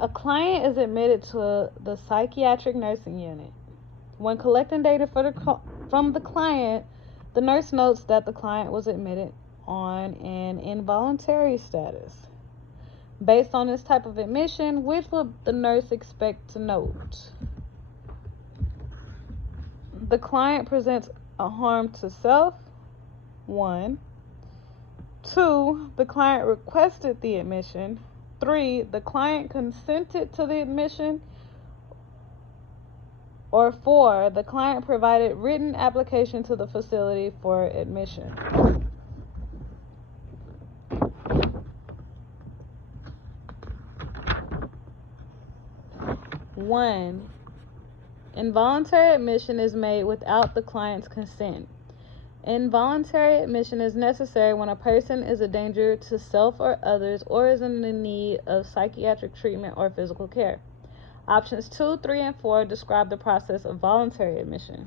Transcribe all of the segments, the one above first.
A client is admitted to the psychiatric nursing unit. When collecting data from the client, the nurse notes that the client was admitted on an involuntary status. Based on this type of admission, which would the nurse expect to note? The client presents a harm to self. 1. 2. The client requested the admission. 3. The client consented to the admission. Or 4. The client provided written application to the facility for admission. 1. Involuntary admission is made without the client's consent. Involuntary admission is necessary when a person is a danger to self or others or is in the need of psychiatric treatment or physical care. Options 2, 3, and 4 describe the process of voluntary admission.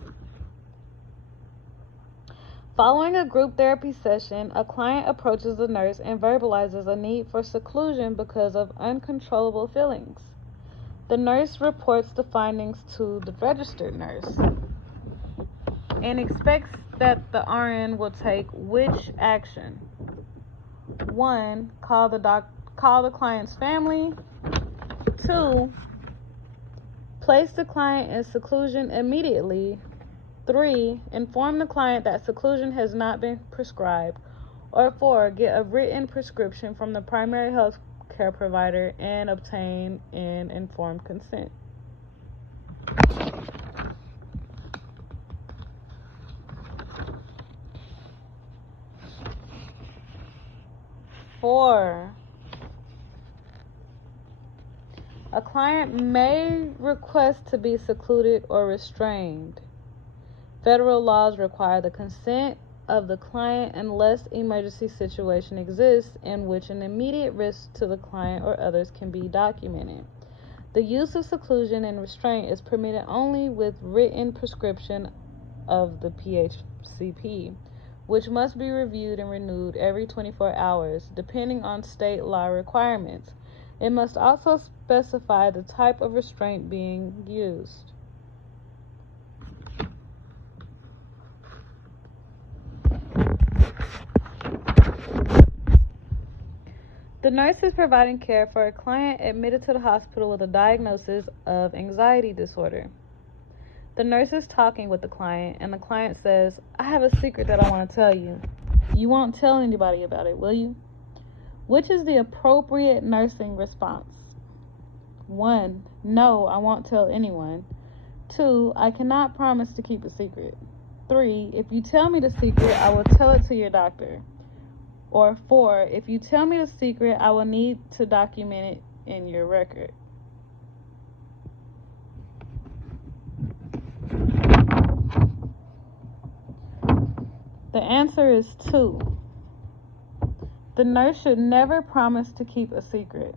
Following a group therapy session, a client approaches the nurse and verbalizes a need for seclusion because of uncontrollable feelings. The nurse reports the findings to the registered nurse and expects that the RN will take which action? 1. Call the client's family. 2. Place the client in seclusion immediately. 3. Inform the client that seclusion has not been prescribed. Or 4. Get a written prescription from the primary health care provider and obtain an informed consent. Four, a client may request to be secluded or restrained. Federal laws require the consent of the client unless emergency situation exists in which an immediate risk to the client or others can be documented. The use of seclusion and restraint is permitted only with written prescription of the PHCP, which must be reviewed and renewed every 24 hours, depending on state law requirements. It must also specify the type of restraint being used. The nurse is providing care for a client admitted to the hospital with a diagnosis of anxiety disorder. The nurse is talking with the client, and the client says, "I have a secret that I want to tell you. You won't tell anybody about it, will you?" Which is the appropriate nursing response? 1. No, I won't tell anyone. 2. I cannot promise to keep a secret. 3. If you tell me the secret, I will tell it to your doctor. Or 4. If you tell me the secret, I will need to document it in your record. The answer is 2. The nurse should never promise to keep a secret.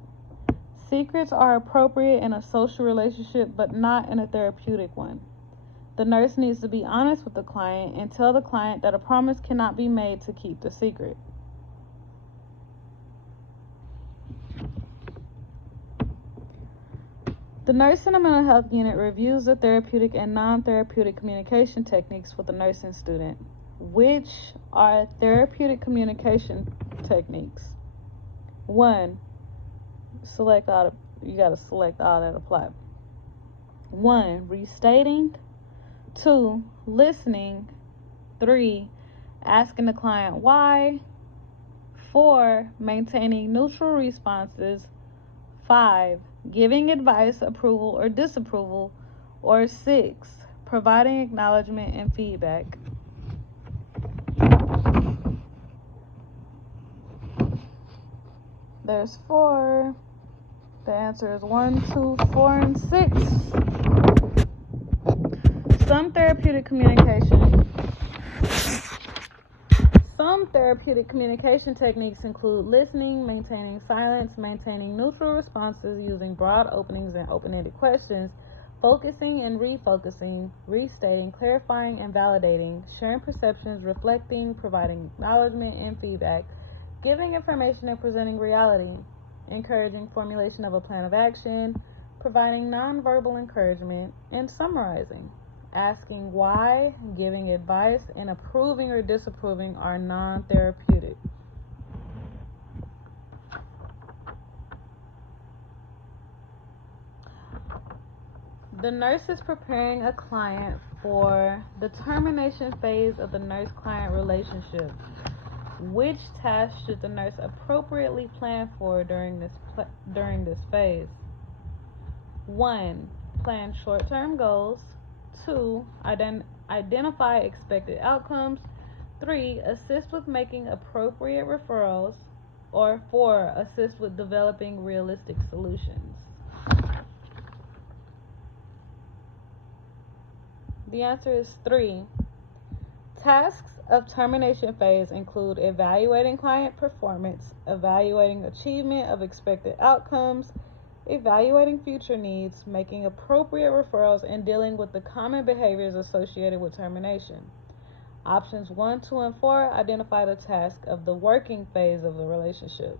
Secrets are appropriate in a social relationship, but not in a therapeutic one. The nurse needs to be honest with the client and tell the client that a promise cannot be made to keep the secret. The nurse in a mental health unit reviews the therapeutic and non-therapeutic communication techniques with the nursing student. Which are therapeutic communication techniques? 1. You got to select all that apply. 1. Restating. 2. Listening. 3. Asking the client why. 4. Maintaining neutral responses. 5. Giving advice, approval, or disapproval. Or 6. Providing acknowledgement and feedback. There's 4. The answer is 1, 2, 4, and 6. Some therapeutic communication techniques include listening, maintaining silence, maintaining neutral responses using broad openings and open-ended questions, focusing and refocusing, restating, clarifying and validating, sharing perceptions, reflecting, providing acknowledgement and feedback, giving information and presenting reality. encouraging formulation of a plan of action, providing nonverbal encouragement, and summarizing. Asking why, giving advice, and approving or disapproving are non-therapeutic. The nurse is preparing a client for the termination phase of the nurse-client relationship. Which tasks should the nurse appropriately plan for during this phase? 1. Plan short-term goals. 2. Identify expected outcomes. 3. Assist with making appropriate referrals. Or 4. Assist with developing realistic solutions. The answer is 3. Tasks of termination phase include evaluating client performance, evaluating achievement of expected outcomes, evaluating future needs, making appropriate referrals, and dealing with the common behaviors associated with termination. Options 1, 2, and 4 identify the task of the working phase of the relationship.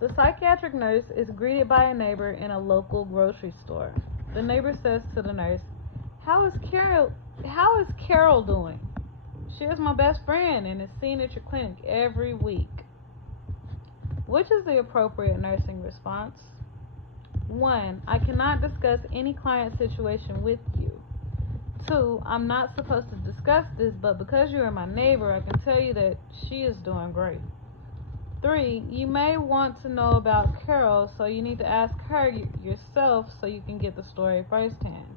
The psychiatric nurse is greeted by a neighbor in a local grocery store. The neighbor says to the nurse, How is Carol doing? She is my best friend and is seen at your clinic every week. Which is the appropriate nursing response? 1. I cannot discuss any client situation with you. 2. I'm not supposed to discuss this, but because you are my neighbor, I can tell you that she is doing great. 3. You may want to know about Carol, so you need to ask her yourself so you can get the story firsthand.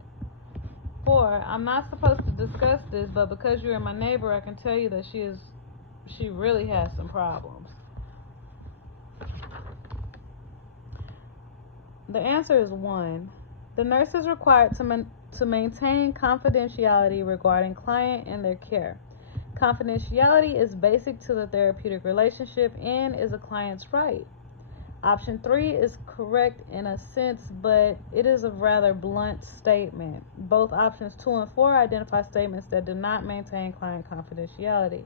4. I'm not supposed to discuss this, but because you are my neighbor, I can tell you that she really has some problems. The answer is 1. The nurse is required to maintain confidentiality regarding client and their care. Confidentiality is basic to the therapeutic relationship and is a client's right. Option 3 is correct in a sense, but it is a rather blunt statement. Both options 2 and 4 identify statements that do not maintain client confidentiality.